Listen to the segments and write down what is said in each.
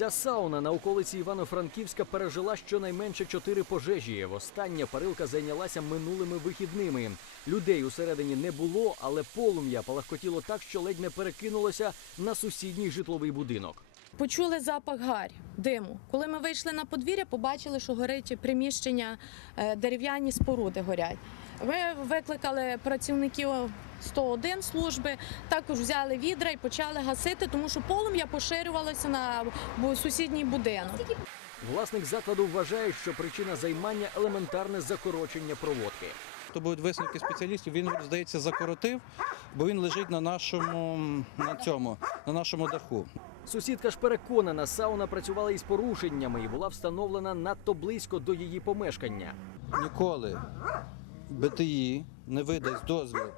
Ця сауна на околиці Івано-Франківська пережила щонайменше чотири пожежі. Востаннє парилка зайнялася минулими вихідними. Людей усередині не було, але полум'я палахкотіло так, що ледь не перекинулося на сусідній житловий будинок. Почули запах гарі, диму. Коли ми вийшли на подвір'я, побачили, що горить приміщення, е, дерев'яні споруди горять. Ми викликали працівників 101 служби, також взяли відра і почали гасити, тому що полум'я поширювалося на сусідній будинок. Власник закладу вважає, що причина займання елементарне закорочення проводки. То будуть висновки спеціалістів. Він здається закоротив, бо він лежить на нашому на цьому, на нашому даху. Сусідка ж переконана, сауна працювала із порушеннями і була встановлена надто близько до її помешкання. Ніколи БТІ не видасть дозвіл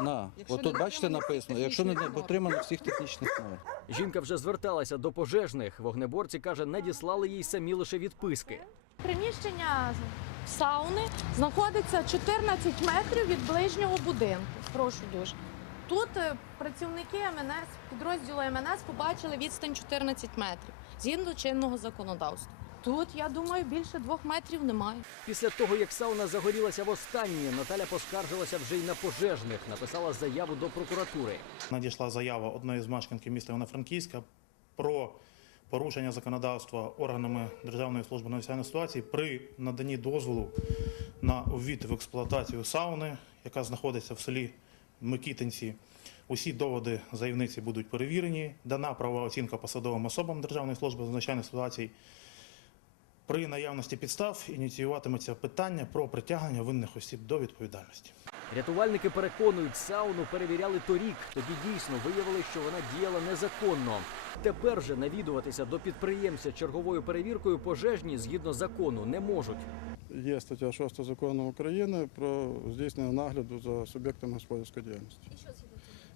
на отут бачите написано, якщо не отримано всіх технічних норм. Жінка вже зверталася до пожежних. Вогнеборці каже, надіслали їй самі лише відписки. Приміщення сауни знаходиться 14 метрів від ближнього будинку. Прошу дуже. Тут е, працівники МНС, підрозділу МНС побачили відстань 14 метрів згідно чинного законодавства. Тут, я думаю, більше двох метрів немає. Після того, як сауна загорілася востаннє, Наталя поскаржилася вже й на пожежних. Написала заяву до прокуратури. Надійшла заява одної з мешканків міста Івано-Франківська про порушення законодавства органами Державної служби надзвичайної ситуації при наданні дозволу на ввід в експлуатацію сауни, яка знаходиться в селі Микітинці. Усі доводи заявниці будуть перевірені. Дана правова оцінка посадовим особам Державної служби з надзвичайних ситуацій. При наявності підстав ініціюватиметься питання про притягнення винних осіб до відповідальності. Рятувальники переконують, сауну перевіряли торік. Тоді дійсно виявили, що вона діяла незаконно. Тепер же навідуватися до підприємця черговою перевіркою пожежні згідно закону не можуть. Є стаття 6 закону України про здійснення нагляду за суб'єктами господарської діяльності.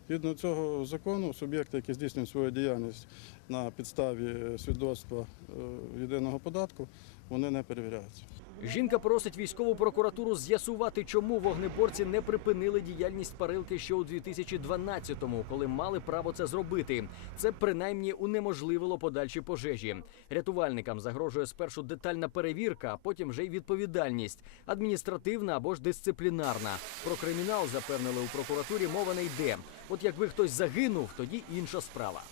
Згідно цього закону, суб'єкти, які здійснюють свою діяльність на підставі свідоцтва е, єдиного податку, вони не перевіряються. Жінка просить військову прокуратуру з'ясувати, чому вогнеборці не припинили діяльність парилки ще у 2012-му, коли мали право це зробити. Це принаймні унеможливило подальші пожежі. Рятувальникам загрожує спершу детальна перевірка, а потім вже й відповідальність адміністративна або ж дисциплінарна. Про кримінал запевнили у прокуратурі мова не йде. От якби хтось загинув, тоді інша справа.